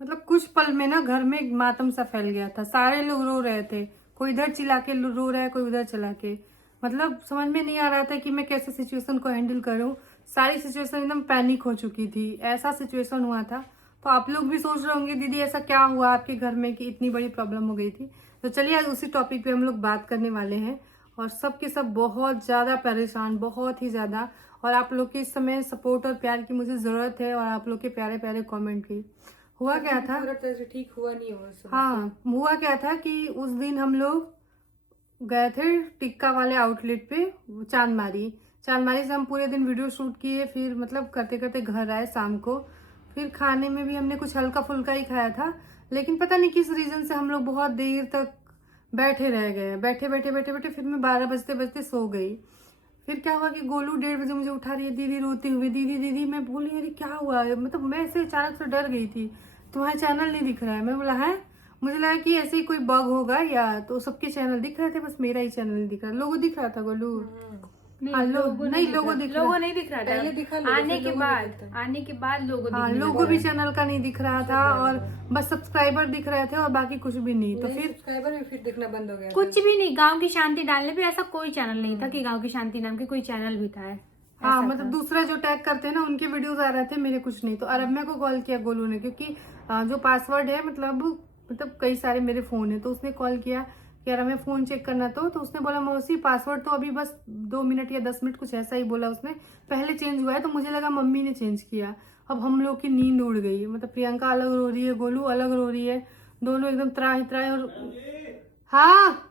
मतलब कुछ पल में ना घर में एक मातम सा फैल गया था, सारे लोग रो रहे थे, कोई इधर चिल्ला के रो रहा है, कोई उधर चिल्ला के। मतलब समझ में नहीं आ रहा था कि मैं कैसे सिचुएशन को हैंडल करूं। सारी सिचुएशन एकदम पैनिक हो चुकी थी, ऐसा सिचुएशन हुआ था। तो आप लोग भी सोच रहे होंगे दीदी ऐसा क्या हुआ आपके घर में कि इतनी बड़ी प्रॉब्लम हो गई थी। तो चलिए आज उसी टॉपिक पे हम लोग बात करने वाले हैं। और सब के सब बहुत ज्यादा परेशान, बहुत ही ज्यादा। और आप लोग के इस समय सपोर्ट और प्यार की मुझे जरूरत है, और आप लोग के प्यारे प्यारे कमेंट की। हुआ क्या था, ठीक हुआ नहीं हुआ। हाँ हुआ क्या था कि उस दिन हम लोग गए थे टिक्का वाले आउटलेट पे, चांदमारी। चांदमारी से हम पूरे दिन वीडियो शूट किए, फिर मतलब करते करते घर आए शाम को। फिर खाने में भी हमने कुछ हल्का फुल्का ही खाया था, लेकिन पता नहीं किस रीजन से हम लोग बहुत देर तक बैठे रह गए। बैठे बैठे बैठे बैठे फिर मैं 12 बजते बजते सो गई। फिर क्या हुआ कि गोलू 1:30 बजे मुझे उठा रही है, दीदी रोते हुए, दीदी दीदी। मैं बोली अरे क्या हुआ है, मतलब मैं ऐसे अचानक से डर गई थी। तुम्हारा चैनल नहीं दिख रहा है। मैं बोला है, मुझे लगा कि ऐसे ही कोई बग होगा, या तो सबके चैनल दिख रहे थे, बस मेरा ही चैनल नहीं दिख रहा। लोगो दिख रहा था गोलू? हाँ लोगो नहीं, लोगो दिख रहा, लोगो नहीं दिख रहा था। पहले दिखा, आने के बाद लोगो हाँ लोगो भी चैनल का नहीं दिख रहा था, और बस सब्सक्राइबर दिख रहे थे और बाकी कुछ भी नहीं। तो फिर सब्सक्राइबर भी फिर दिखना बंद हो गया, कुछ भी नहीं। गांव की शांति डालने पे ऐसा कोई चैनल नहीं था कि गांव की शांति नाम के कोई चैनल भी था। हाँ मतलब दूसरा जो टैग करते हैं ना उनके वीडियोस आ रहे थे, मेरे कुछ नहीं। तो अरम्या को कॉल किया गोलू ने, क्योंकि जो पासवर्ड है मतलब कई सारे मेरे फोन है। तो उसने कॉल किया कि अरम्या फोन चेक करना। तो उसने बोला मौसी पासवर्ड तो अभी बस 2 मिनट या 10 मिनट कुछ ऐसा ही बोला उसने, पहले चेंज हुआ है। तो मुझे लगा मम्मी ने चेंज किया। अब हम लोग की नींद उड़ गई। मतलब प्रियंका अलग रो रही है, गोलू अलग रो रही है, दोनों एकदम त्राही त्राही। और हाँ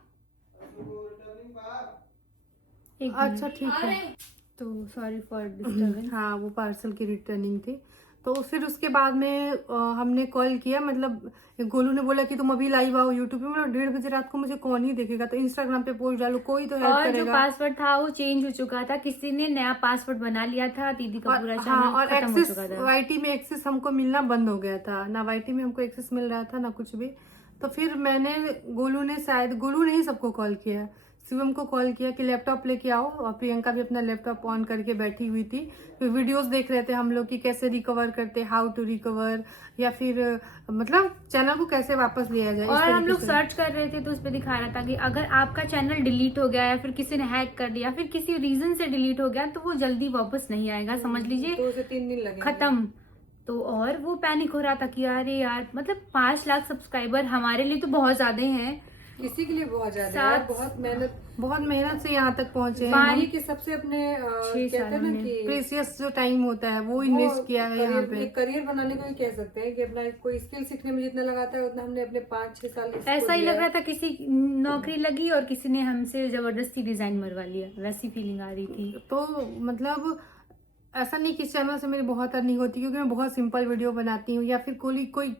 अच्छा ठीक है, तो सॉरी फॉर डिस्टर्बेंस। हाँ वो पार्सल की रिटर्निंग थी। तो फिर उसके बाद में हमने कॉल किया। मतलब गोलू ने बोला कि तुम अभी लाइव आओ यूट्यूब पे। मतलब 1:30 बजे रात को मुझे कौन ही देखेगा, तो इंस्टाग्राम पे पोस्ट डालो, कोई तो हेल्प और जो करेगा। पासवर्ड था वो चेंज हो चुका था, किसी ने नया पासवर्ड बना लिया था, दीदी का पूरा हाँ, चैनल और खत्म हो एक्सेस चुका था। वाईटी में एक्सेस हमको मिलना बंद हो गया था, ना वाईटी में हमको एक्सेस मिल रहा था ना कुछ भी। तो फिर मैंने गोलू ने ही सबको कॉल किया, शिवम को कॉल किया कि लैपटॉप लेके आओ। और प्रियंका भी अपना लैपटॉप ऑन करके बैठी हुई थी। फिर वीडियोस देख रहे थे हम लोग कि कैसे रिकवर करते, हाउ टू रिकवर, या फिर मतलब चैनल को कैसे वापस लिया जाए। और हम लोग सर्च कर रहे थे तो उस पर दिखा रहा था कि अगर आपका चैनल डिलीट हो गया या फिर किसी ने हैक कर दिया, फिर किसी रीजन से डिलीट हो गया, तो वो जल्दी वापस नहीं आएगा, समझ लीजिए 2 से 3 दिन लगेंगे खत्म। तो और वो पैनिक हो रहा था कि अरे यार, मतलब 5 लाख सब्सक्राइबर हमारे लिए तो बहुत ज्यादा हैं। किसी के लिए बहुत ज्यादा है, बहुत मेहनत से यहाँ तक पहुंचे हैं। पानी के सबसे अपने 6 कहते साल हैं ना में कि प्रीसियस जो टाइम होता है वो इन्वेस्ट किया है यहाँ पे। एक करियर बनाने को ही कह सकते हैं कि अपना कोई स्किल सीखने में जितना लगाता है उतना हमने अपने 5-6 साल ऐसा ही लग रहा था किसी नौकरी लगी और किसी ने हमसे जबरदस्ती डिजाइन मरवा लिया, वैसी फीलिंग आ रही थी। तो मतलब ऐसा नहीं कि इस चैनल से मेरी बहुत अर्निंग होती, क्योंकि मैं बहुत सिंपल वीडियो बनाती हूँ, या फिर कोई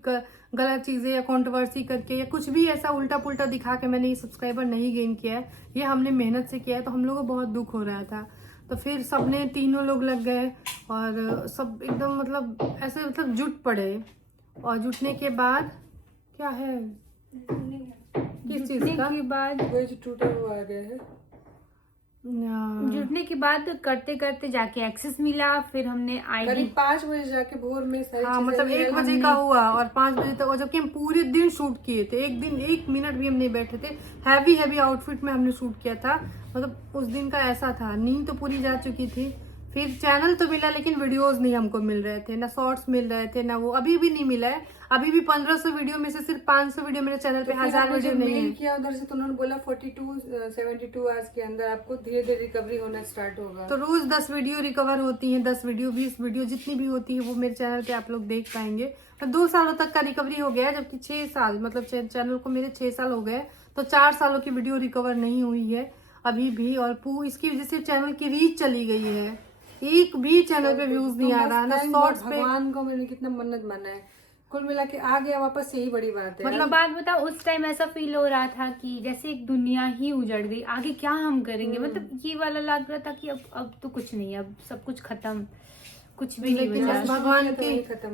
गलत चीजें या कंट्रोवर्सी करके या कुछ भी ऐसा उल्टा पुल्टा दिखा के मैंने ये सब्सक्राइबर नहीं गेन किया है। ये हमने मेहनत से किया है। तो हम लोगों को बहुत दुख हो रहा था। तो फिर सबने तीनों लोग लग गए और सब एकदम मतलब ऐसे मतलब जुट पड़े। और जुटने के बाद क्या है, किस चीज का के बाद वही जो टूटा हुआ आ गया है। जुड़ने के बाद करते करते जाके एक्सेस मिला, फिर हमने आईडी करीब 5 बजे जाके भोर में सारी हाँ चीजें मतलब 1 बजे का हुआ और 5 बजे तक। और जबकि हम पूरे दिन शूट किए थे, एक दिन 1 मिनट भी हम नहीं बैठे थे। हैवी आउटफिट में हमने शूट किया था। मतलब उस दिन का ऐसा था, नींद तो पूरी जा चुकी थी। फिर चैनल तो मिला, लेकिन वीडियोस नहीं हमको मिल रहे थे, ना शॉर्ट्स मिल रहे थे, ना वो अभी भी नहीं मिला है। अभी भी 1500 वीडियो में से सिर्फ 500 वीडियो मेरे चैनल पे, 1000 वीडियो नहीं है। किया उधर से तो उन्होंने बोला 72 आवर्स के अंदर आपको धीरे धीरे रिकवरी होना स्टार्ट होगा। तो रोज 10 वीडियो रिकवर होती है, 10 वीडियो 20 वीडियो जितनी भी होती है वो मेरे चैनल पे आप लोग देख पाएंगे। और 2 सालों तक का रिकवरी हो गया, जबकि 6 साल मतलब चैनल को मेरे 6 साल हो गए। तो 4 सालों की वीडियो रिकवर नहीं हुई है अभी भी। और इसकी वजह से चैनल की रीच चली गई है। एक भी चैनल पे व्यूज नहीं आ रहा, ना शॉर्ट्स पे। भगवान को मैंने कितना मन्नत माना है, कुल मिला के आ गया वापस, यही बड़ी बात है। मतलब बात बताओ, उस टाइम ऐसा फील हो रहा था कि जैसे एक दुनिया ही उजड़ गई, आगे क्या हम करेंगे। मतलब ये वाला लग रहा था कि अब तो कुछ नहीं, अब सब कुछ खत्म, कुछ भी नहीं लेकिन बचा। बस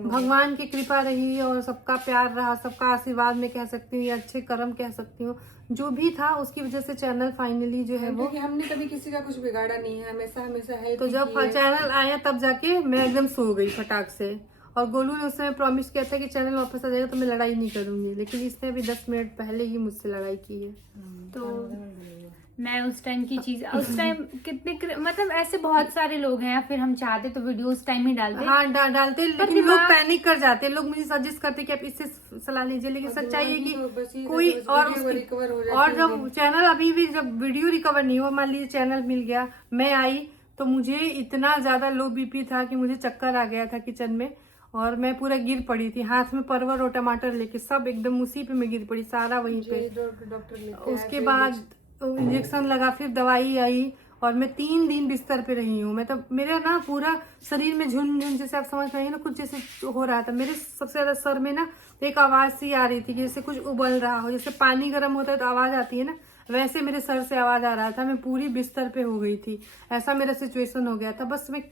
भगवान की कृपा रही और सबका प्यार रहा, सबका आशीर्वाद में कह सकती हूँ, या अच्छे कर्म कह सकती हूँ। जो भी था उसकी वजह से चैनल फाइनली जो है वो, क्योंकि हमने कभी किसी का कुछ बिगाड़ा नहीं है, हमेशा हेल्प। तो जब चैनल आया तब जाके मैं एकदम सो गई फटाक से। और गोलू ने उस समय प्रॉमिस किया था कि चैनल वापस आ जाएगा तो मैं लड़ाई नहीं करूंगी, लेकिन इसने अभी 10 मिनट पहले ही मुझसे लड़ाई की है। तो मैं उस टाइम की चीज, उस टाइम मतलब ऐसे बहुत सारे लोग हैं, फिर हम चाहते तो वीडियो उस टाइम ही डालते। हाँ डालते, लेकिन लोग पैनिक कर जाते हैं। लोग मुझे सजेस्ट करते कि आप इससे सलाह लीजिए, लेकिन सच्चाई है कि कोई और जब चैनल अभी भी जब वीडियो रिकवर नहीं हुआ, मान लीजिए चैनल मिल गया, मैं आई तो मुझे इतना ज्यादा लो बीपी था कि मुझे चक्कर आ गया था किचन में, और मैं पूरा गिर पड़ी थी, हाथ में परवल और टमाटर लेके सब एकदम उसी पे मैं गिर पड़ी, सारा वहीं पे। डॉक्टर उसके बाद इंजेक्शन लगा, फिर दवाई आई, और मैं 3 दिन बिस्तर पे रही हूँ। मतलब मेरा ना पूरा शरीर में झुन जैसे आप समझ रहे हैं ना, कुछ जैसे हो रहा था मेरे सबसे ज्यादा सर में ना, एक आवाज सी आ रही थी कि जैसे कुछ उबल रहा हो, जैसे पानी गर्म होता है तो आवाज आती है ना, वैसे मेरे सर से आवाज आ रहा था। मैं पूरी बिस्तर पे हो गई थी, ऐसा मेरा सिचुएशन हो गया था। बस मैं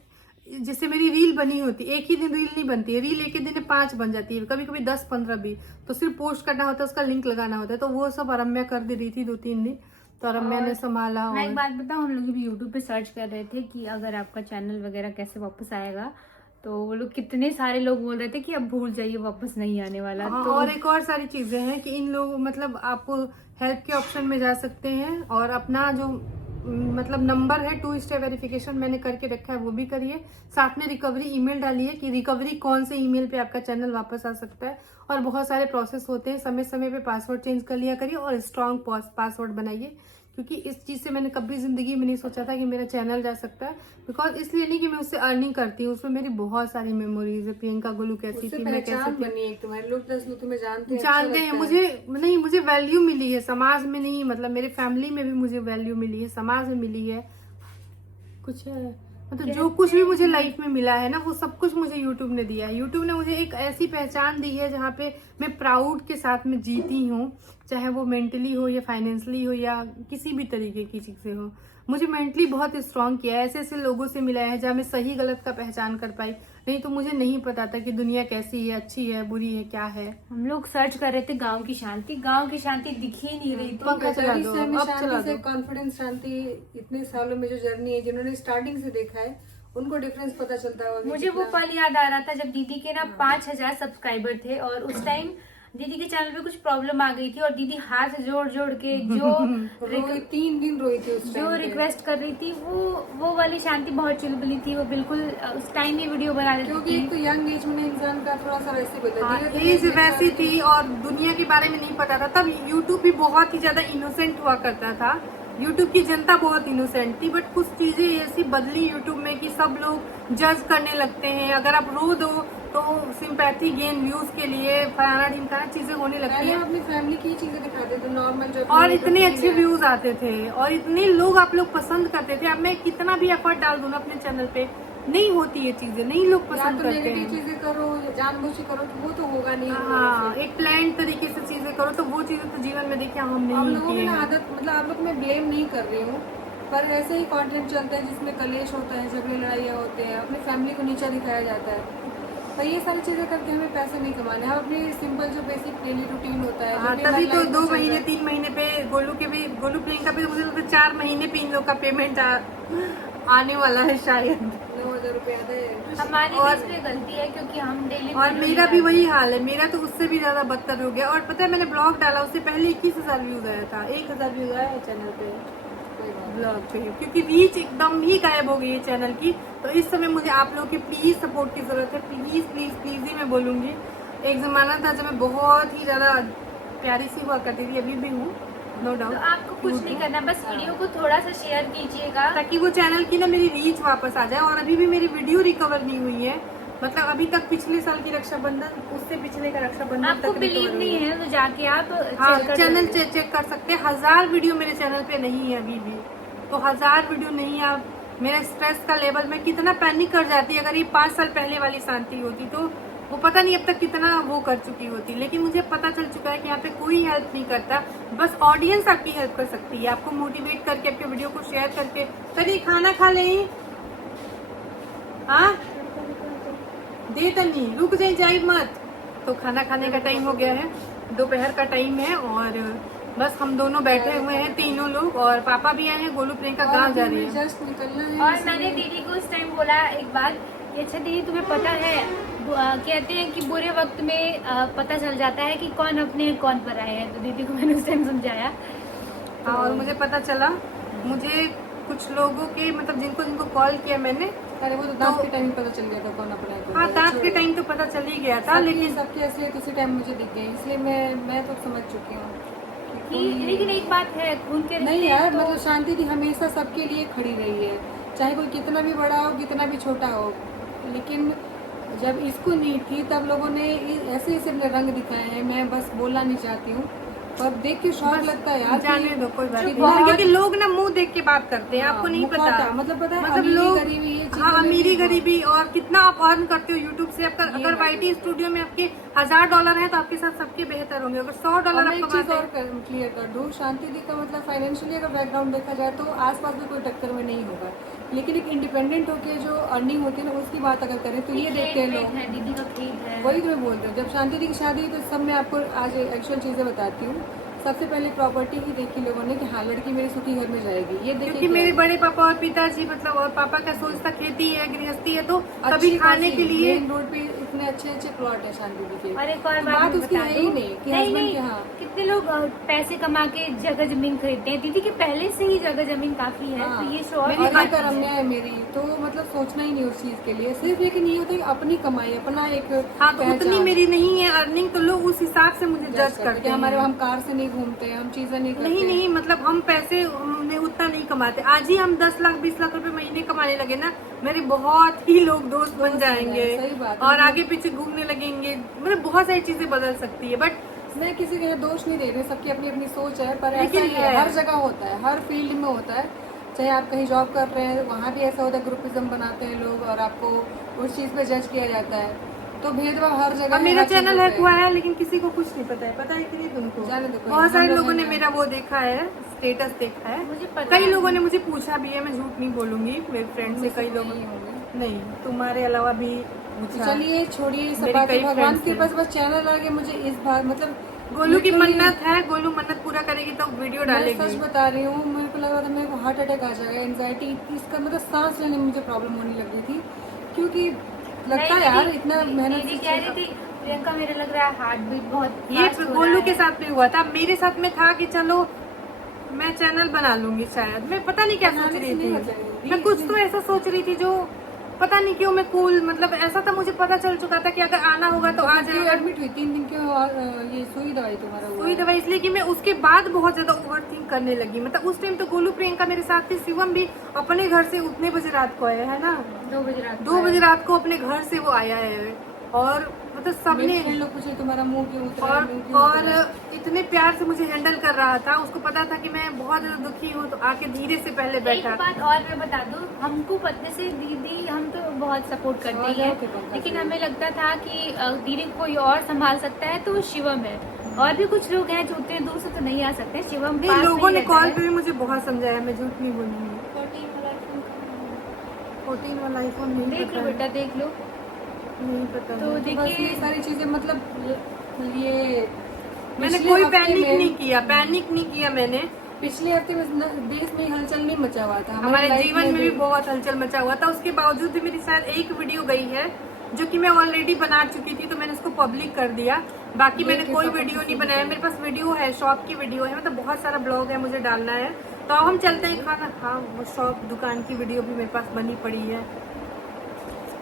जैसे मेरी रील बनी होती, एक ही दिन रील नहीं बनती है, रील एक ही दिन में 5 बन जाती है, कभी कभी 10, 15 भी, तो सिर्फ पोस्ट करना होता है, उसका लिंक लगाना होता है। तो वो सब रम्या कर दे रही थी 2-3 दिन, तो रम्या ने संभाला। मैं एक बात बताऊं, हम लोग भी यूट्यूब पे सर्च कर रहे थे कि अगर आपका चैनल वगैरह कैसे वापस आएगा, तो वो लोग कितने सारे लोग बोल रहे थे कि अब भूल जाइए, वापस नहीं आने वाला। हाँ, तो और एक और सारी चीजें हैं कि इन लोग मतलब आप हेल्प के ऑप्शन में जा सकते हैं, और अपना जो मतलब नंबर है 2 स्टेप वेरिफिकेशन मैंने करके रखा है, वो भी करिए। साथ में रिकवरी ईमेल डालिए कि रिकवरी कौन से ईमेल पे आपका चैनल वापस आ सकता है, और बहुत सारे प्रोसेस होते हैं, समय समय पे पासवर्ड चेंज कर लिया करिए, और स्ट्रॉन्ग पासवर्ड बनाइए, क्योंकि इस चीज से मैंने कभी जिंदगी में नहीं सोचा था कि मेरा चैनल जा सकता है। बिकॉज इसलिए नहीं कि मैं उससे अर्निंग करती हूँ, उसमें मेरी बहुत सारी मेमोरीज है। प्रियंका गोलू कैसी थी, मैं कैसी थी, बनी है तुम्हारे लोग, 10 लोग तुम्हें जानते हैं। मुझे वैल्यू मिली है समाज में, नहीं मतलब मेरे फैमिली में भी मुझे वैल्यू मिली है, समाज में मिली है। कुछ मतलब जो कुछ भी मुझे लाइफ में मिला है ना, वो सब कुछ मुझे यूट्यूब ने दिया है। यूट्यूब ने मुझे एक ऐसी पहचान दी है जहाँ पे मैं प्राउड के साथ में जीती हूँ, चाहे वो मेंटली हो या फाइनेंशियली हो या किसी भी तरीके की चीज से हो। मुझे मेंटली बहुत स्ट्रांग किया है, ऐसे ऐसे लोगों से मिला है जहाँ मैं सही गलत का पहचान कर पाई, नहीं तो मुझे नहीं पता था कि दुनिया कैसी है, अच्छी है, बुरी है, क्या है। हम लोग सर्च कर रहे थे गांव की शांति, गांव की शांति दिख ही नहीं रही थी। पंखा चला दो, अब चला दो। कॉन्फिडेंस शांति, इतने सालों में जो जर्नी है, जिन्होंने स्टार्टिंग से देखा है उनको डिफरेंस पता चलता है। मुझे वो पल याद आ रहा था जब दीदी के ना 5000 सब्सक्राइबर थे, और उस टाइम दीदी के चैनल पे कुछ प्रॉब्लम आ गई थी, और दीदी हाथ जोड़ जोड़ के जो 3 दिन रोई थी उस टाइम, जो रिक्वेस्ट कर रही थी, वो वाली शांति बहुत चुलबुली थी। वो बिल्कुल उस टाइम ही वीडियो बना रही थी, क्योंकि एक तो यंग एज में इंसान का थोड़ा सा वैसे बदला, एज वैसी थी और दुनिया के बारे में नहीं पता था। तब यूट्यूब भी बहुत ही ज्यादा इनोसेंट हुआ करता था, यूट्यूब की जनता बहुत इनोसेंट थी। बट कुछ चीजें ऐसी बदली यूट्यूब में कि सब लोग जज करने लगते हैं। अगर आप रो दो तो सिंपैथी गेन व्यूज के लिए फलाना ढिमकाना चीजें होने लगती है। अपनी फैमिली की चीजें दिखाते थे नॉर्मल, जो और इतने अच्छे व्यूज आते थे और इतने लोग आप लोग पसंद करते थे। अब मैं कितना भी एफर्ट डाल दूं ना अपने चैनल पे, नहीं होती ये चीजें, नहीं लोग पसंद करते हैं। चीजें करो, जानबूझ के करो तो वो तो होगा नहीं। हाँ, एक प्लान तरीके से चीजें करो तो वो चीजें तो जीवन में देखिए हम नहीं लोगों की आदत, मतलब आप लोग मैं ब्लेम नहीं कर रही हूँ, पर ऐसे ही कंटेंट चलता है जिसमें कलेश होता है, झगड़े लड़ाइयाँ होते हैं, अपनी फैमिली को नीचा दिखाया जाता है। तो ये सारी चीजें करके हमें पैसे नहीं कमाने, हम अपनी सिंपल जो बेसिक डेली रूटीन होता है। हाँ, तभी तो 2 महीने 3 महीने पे गोलू प्रियंका पे मुझे लगता है 4 महीने पे इन लोग का पेमेंट आने वाला है शायद। 9,000 रुपये आते हैं। हमारी इसमें गलती है क्योंकि हम डेली, और मेरा भी वही हाल है, मेरा तो उससे भी ज्यादा बदतर हो गया। और पता है मैंने ब्लॉग डाला उससे पहले 21,000 व्यूज आया था, 1,000 व्यूज आया है चैनल पे, ब्लॉग पे, क्योंकि रीच एकदम ही गायब हो गई है चैनल की। तो इस समय मुझे आप लोग की प्लीज सपोर्ट की जरूरत है, प्लीज प्लीज प्लीज ही मैं बोलूंगी। एक जमाना था जब मैं बहुत ही ज्यादा प्यारी सी हुआ करती थी, अभी भी हूँ नो डाउट। तो आपको कुछ नहीं करना, बस वीडियो को थोड़ा सा शेयर कीजिएगा ताकि वो चैनल की ना मेरी रीच वापस आ जाए। और अभी भी मेरी वीडियो रिकवर नहीं हुई है, मतलब अभी तक पिछले साल की रक्षाबंधन, उससे पिछले का रक्षाबंधन आपको तक बिलीव नहीं है तो जाके आप चैनल चेक कर सकते हैं। 1000 वीडियो मेरे चैनल पे नहीं है अभी भी, तो 1000 वीडियो नहीं है। आप मेरा स्ट्रेस का लेवल, मैं कितना पैनिक कर जाती अगर ये 5 साल पहले वाली शांति होती, तो वो पता नहीं अब तक कितना वो कर चुकी होती। लेकिन मुझे पता चल चुका है कि यहाँ पे कोई हेल्प नहीं करता, बस ऑडियंस आपकी हेल्प कर सकती है, आपको मोटिवेट करके, आपके वीडियो को शेयर करके। तनी खाना खा लें, हाँ दे तनी, रुक जाए मत। तो खाना खाने का टाइम हो गया है, दोपहर का टाइम है, और बस हम दोनों बैठे हुए हैं, तीनों लोग, और पापा भी आए हैं। गोलू प्रियंका गाँव जा रही है, जस्ट निकलना है। और मैंने दीदी को उस टाइम बोला एक बात, अच्छा दीदी तुम्हें पता है कहते हैं कि बुरे वक्त में पता चल जाता है कि कौन अपने हैं, कौन पराए हैं। तो दीदी को मैंने उस टाइम समझाया। और मुझे पता चला, मुझे कुछ लोगों के मतलब जिनको कॉल किया मैंने, अरे वो तो दांत के टाइम पता चल गया था कौन अपना है कौन हाँ पराया। दांत के टाइम तो पता चल ही गया था, लेकिन सबकी असलियत उसी टाइम मुझे दिख गई, इसलिए मैं तो समझ चुकी हूँ लेकिन एक बात है, खून के नहीं रिश्ते यार, तो- मतलब शांति दी हमेशा सबके लिए खड़ी रही है, चाहे कोई कितना भी बड़ा हो कितना भी छोटा हो। लेकिन जब इसको नीड थी तब लोगों ने ऐसे ऐसे अपने रंग दिखाए हैं। मैं बस बोलना नहीं चाहती हूँ, पर देख के शौक लगता है यार। जाने दो, कोई बात कि नहीं, बहुत- क्योंकि लोग ना मुंह देख के बात करते हैं, आपको नहीं मुखौटा, पता। मतलब पता है मतलब अमीरी लोग गरीबी ये चीज़ों हाँ में अमीरी भी गरीबी और कितना आप अर्न करते हो यूट्यूब से। आपका ये अगर बात YT है। स्टूडियो में आपके $1000 है तो आपके साथ सबके बेहतर होंगे। अगर $100 और मैं आप एक चीज़ कमाते और हैं, क्लियर कर दूँ, शांति दी का मतलब फाइनेंशियली अगर बैकग्राउंड देखा जाए तो आसपास में कोई टक्कर में नहीं होगा, लेकिन एक इंडिपेंडेंट होकर जो अर्निंग होती है ना उसकी बात अगर करें तो ये देखते हैं लोग। है, दीदी का खेत है। वही तो मैं बोल रही हूँ, जब शांति दी की शादी हुई तो सब मैं आपको आज एक्चुअल चीज़ें बताती हूँ। सबसे पहले प्रॉपर्टी ही देखी लोगों ने कि हाँ लड़की मेरी सुखी घर में जाएगी, ये देखिए क्योंकि मेरे बड़े पापा और पिताजी मतलब और पापा का सोच था खेती है गृहस्थी है, तो कभी खाने के लिए मेन रोड पे इतने अच्छे अच्छे प्लॉट है शांति दी के। और एक और तो बात बात मैं उसकी बता है ही दूं। नहीं कि नहीं, हस्बैंड नहीं, के हाँ कितने लोग पैसे कमा के जगह जमीन खरीदते हैं। दीदी के पहले से ही जगह जमीन काफी है, हाँ। तो ये शौक मेरी और एक रम्या है मेरी, तो मतलब सोचना ही नहीं उस चीज के लिए, सिर्फ लेकिन ये होता है कि अपनी कमाई अपना एक हाँ तो पहचान। उतनी मेरी नहीं है अर्निंग, तो लोग उस हिसाब से मुझे जज करते कि हमारे हैं। हम कार से नहीं घूमते हैं, हम चीजें नहीं करते। नहीं मतलब हम पैसे हमने उतना नहीं कमाते। आज ही हम 10 लाख 20 लाख रुपए महीने कमाने लगे ना, मेरे बहुत ही लोग दोस्त बन जाएंगे सही बात है। और आगे पीछे घूमने लगेंगे, मतलब बहुत सारी चीजें बदल सकती है। बट मैं किसी के दोष नहीं दे रही, सबकी अपनी अपनी सोच है, पर ऐसा लेकिन ही है, है। हर जगह होता है, हर फील्ड में होता है। चाहे आप कहीं जॉब कर रहे हैं वहाँ भी ऐसा होता है, ग्रुपिज्म बनाते हैं लोग और आपको उस चीज़ पे जज किया जाता है। तो भेदभाव हर जगह अब है, मेरा हर चीज़ चैनल होता हैक हुआ है लेकिन किसी को कुछ नहीं पता है। पता है कि नहीं तुमको? जाने दो, कोई बहुत नहीं, सारे हम लोग लोगों ने हैं। मेरा वो देखा है, स्टेटस देखा है। मुझे पता कई है। लोगों ने मुझे पूछा भी है, मैं झूठ नहीं बोलूंगी, मेरे फ्रेंड से कई लोगों नहीं होंगे। नहीं तुम्हारे अलावा भी पूछा। चलिए छोड़िए ये सब मेरी बातें, कई भगवान friends के हैं। पास बस चैनल आगे मुझे इस बार मतलब गोलू की literally मन्नत है, गोलू मन्नत पूरा करेगी तो वीडियो मैं डालेगी। सच बता रही हूँ, मेरे को लग रहा था मेरे को हार्ट अटैक आ जाएगा, एंजाइटी इसका मतलब सांस लेने में मुझे प्रॉब्लम होने लग गई थी, क्योंकि लगता है यार इतना मेहनत दीदी से कह रही थी प्रियंका मेरे लग रहा है हार्ट बीट बहुत ये fast हो गोलू रहा के है। साथ में हुआ था, मेरे साथ में था कि चलो मैं चैनल बना लूंगी शायद। मैं पता नहीं क्या सोच बनाने रही से थी, नहीं बचेगी। मैं कुछ तो ऐसा सोच रही थी जो पता नहीं क्यों मैं कूल, मतलब ऐसा था, मुझे पता चल चुका था कि अगर आना होगा तो आ क्यों जाएगा। एडमिट हुई 3 दिन क्यों? और ये सुई दवाई तुम्हारा हुआ सुई है? दवाई इसलिए कि मैं उसके बाद बहुत ज्यादा ओवर थिंक करने लगी। मतलब उस टाइम तो गोलू प्रियंका मेरे साथ थी, शिवम भी अपने घर से उतने बजे रात को आया है ना, 2 बजे रात को 2 बजे रात को अपने घर से वो आया है। और मतलब सबने मेरे फ्रेंड लोग पूछे तुम्हारा मुंह क्यों उतरा है, मुंह क्यों और उतरा है? इतने प्यार से मुझे हैंडल कर रहा था, उसको पता था कि मैं बहुत ज्यादा दुखी हूँ, तो आके धीरे से पहले एक बैठा। बात और मैं बता दूं, हमको पता से दीदी हम तो बहुत सपोर्ट करते ही ओके, हैं, पंकज लेकिन जी। हमें लगता था कि दीदी को कोई और संभाल सकता है तो वो शिवम है। और भी कुछ लोग हैं जो उतने दूर से तो नहीं आ सकते, शिवम नहीं, पास में लोगों ही ने रहता कॉल है। पे भी मुझे बहुत समझाया, मैं झूठ नहीं बोलूंगी। 14 वाला आईफोन नहीं देख पता लो है। बेटा देख लो। नहीं पता तो है। बस ये देखिए सारी चीजें मतलब ये मैंने पिछले कोई हफ्ते पैनिक में- नहीं किया, पैनिक नहीं किया मैंने। पिछले हफ्ते में देश में हलचल नहीं मचा हुआ था, हमारे लाइफ जीवन में भी बहुत हलचल मचा हुआ था। उसके बावजूद भी मेरी शायद एक वीडियो गई है जो कि मैं ऑलरेडी बना चुकी थी, तो मैंने उसको पब्लिक कर दिया। बाकी ये मैंने किस कोई बात वीडियो की नहीं सुनी बनाया। है? मेरे पास वीडियो है, शॉप की वीडियो है, मतलब बहुत सारा ब्लॉग है मुझे डालना है। तो अब हम चलते हैं खाना। हाँ वो शॉप दुकान की वीडियो भी मेरे पास बनी पड़ी है।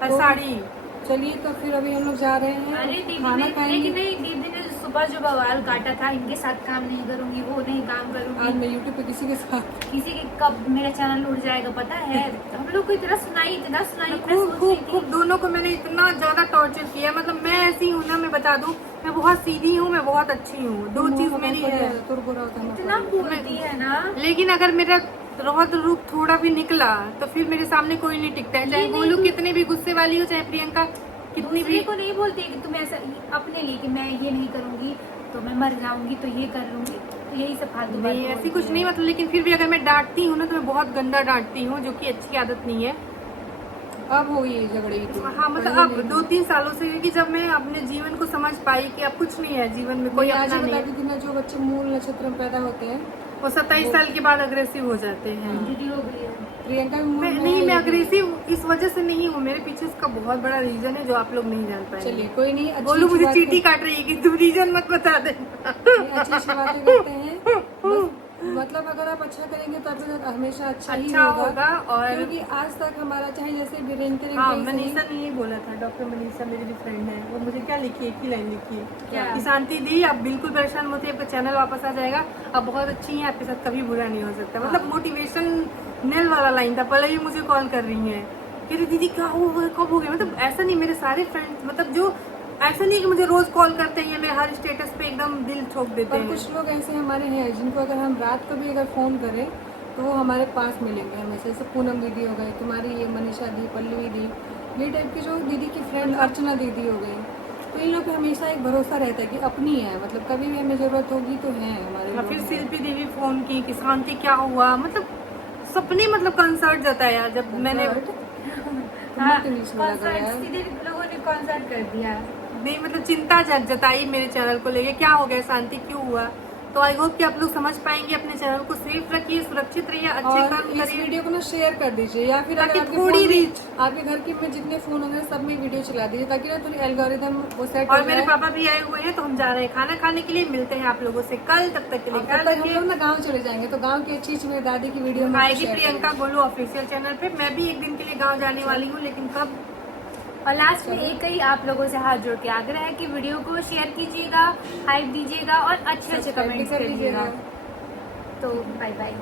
और तो- साड़ी चलिए तो फिर अभी हम लोग जा रहे हैं अरे दीदी खाना ने खाएंगे। लेकिन नहीं, दीदी ने सुबह जो बवाल काटा था, इनके साथ काम नहीं करूंगी, वो नहीं काम आज करूंगी, मैं यूट्यूब पे किसी के साथ किसी के कब मेरा चैनल उड़ जाएगा पता है। हम लोग को इतना सुनाई मैं खूब सोच खूब रही थी खूब दोनों को मैंने इतना ज्यादा टॉर्चर किया। मतलब मैं ऐसी हूँ ना, मैं बता दूं, मैं बहुत सीधी हूँ, मैं बहुत अच्छी हूँ, दो चीज मेरी है। इतना बोलती है ना। लेकिन अगर मेरा रौद्र रूप थोड़ा भी निकला तो फिर मेरे सामने कोई नहीं टिकता है, चाहे ये नहीं गोलू तू- कितने भी गुस्से वाली हो, चाहे प्रियंका कितनी दूसरे भी। को नहीं बोलती कि तुम ऐसा अपने लिए कि मैं ये नहीं करूंगी तो मैं मर जाऊंगी तो ये कर लूंगी, तो यही सब फालतू बात नहीं ऐसी बोलती कुछ है। नहीं, मतलब लेकिन फिर भी अगर मैं डांटती हूँ ना तो मैं बहुत गंदा डांटती हूँ, जो कि अच्छी आदत नहीं है। अब हो ये झगड़े की तो। हाँ मतलब पहले अब नहीं। 2-3 सालों से, क्योंकि जब मैं अपने जीवन को समझ पाई कि अब कुछ नहीं है जीवन में, कोई मैं आज अपना ही नहीं बताती थी ना, जो बच्चे मूल नक्षत्र में पैदा होते हैं वो 27 साल के बाद अग्रेसिव हो जाते हैं। दीदी हो गई है। प्रियंका भी मूड में नहीं, है मैं ये। अग्रेसिव इस वजह से नहीं हूँ, मेरे पीछे इसका बहुत बड़ा रीजन है जो आप लोग नहीं जान पाएंगे। चलिए कोई नहीं, अच्छी बोलू मुझे बात चीटी है। काट रही है कि तुम रीजन मत बता दे। अच्छी अच्छी बातें करते हैं बस, मतलब अगर आप अच्छा करेंगे तो आपके साथ हमेशा अच्छा ही अच्छा होगा। होगा। और क्योंकि आज तक हमारा चाहे जैसे वीरेंद्र हाँ, इनके सही- मनीषा ने ये बोला था, डॉक्टर मनीषा मेरी भी फ्रेंड है, वो मुझे क्या लिखी है, एक ही लाइन लिखी है क्या? कि शांति दी, आप बिल्कुल परेशान मत होइए, आपका चैनल वापस आ जाएगा, आप बहुत अच्छी हैं, आपके साथ कभी बुरा नहीं हो सकता। मतलब मोटिवेशनल वाला लाइन था। पहले ही मुझे कॉल कर रही है कि दीदी क्या हुआ, कब हो गया। मतलब ऐसा नहीं, मेरे सारे फ्रेंड्स मतलब जो ऐसा नहीं कि मुझे रोज कॉल करते हैं या मेरे हर स्टेटस पे एकदम दिल ठोक देते पर हैं। कुछ लोग ऐसे हमारे हैं जिनको अगर हम रात को भी अगर फोन करें तो वो हमारे पास मिलेंगे हमेशा। जैसे पूनम दीदी हो गई, तुम्हारी ये मनीषा दी, पल्लवी दी, ये टाइप की जो दीदी की फ्रेंड अर्चना दीदी हो गई, तो इन लोग पे हमेशा एक भरोसा रहता है कि अपनी है, मतलब कभी भी हमें जरूरत होगी तो है हमारे और लोग फिर हैं। शिल्पी देवी फोन की कि शांति क्या हुआ, मतलब सपने मतलब कंसर्ट जताया जब मैंने हाँ, तुमने तो नहीं सुना था यार। सीधे लोगों ने कॉन्सर्ट कर दिया। नहीं मतलब चिंता जताई मेरे चैनल को लेके, क्या हो गया, शांति क्यों हुआ। तो आई होप कि आप लोग समझ पाएंगे। अपने चैनल को सेफ रखिए, सुरक्षित रहिए, अच्छे और काम इस करिए। वीडियो को ना शेयर कर दीजिए, या फिर अगर ताकि आपके थोड़ी फोन में- reach- आपके घर की में जितने फोन होंगे सब में वीडियो चला दीजिए, ताकि ना थोड़ी एल्गोरिदम वो सेट हो और मेरे जाए। पापा भी आए हुए हैं तो हम जा रहे हैं खाना खाने के लिए। मिलते हैं आप लोगों से कल, तब तक के लिए और ख्याल तब तक हम रखिए। लोग ना गाँव चले जाएंगे, तो गाँव की चीज मेरी दादी की वीडियो में आएगी share प्रियंका करेंगे। गोलू ऑफिशियल चैनल पे। मैं भी एक दिन के लिए गाँव जाने वाली हूँ, लेकिन कब। और लास्ट में एक ही आप लोगों से हाथ जोड़ के आग्रह है कि वीडियो को शेयर कीजिएगा, हाइप दीजिएगा और अच्छे अच्छे Subscribe भी कमेंट्स कर करिएगा। लीजिएगा। तो बाय बाय।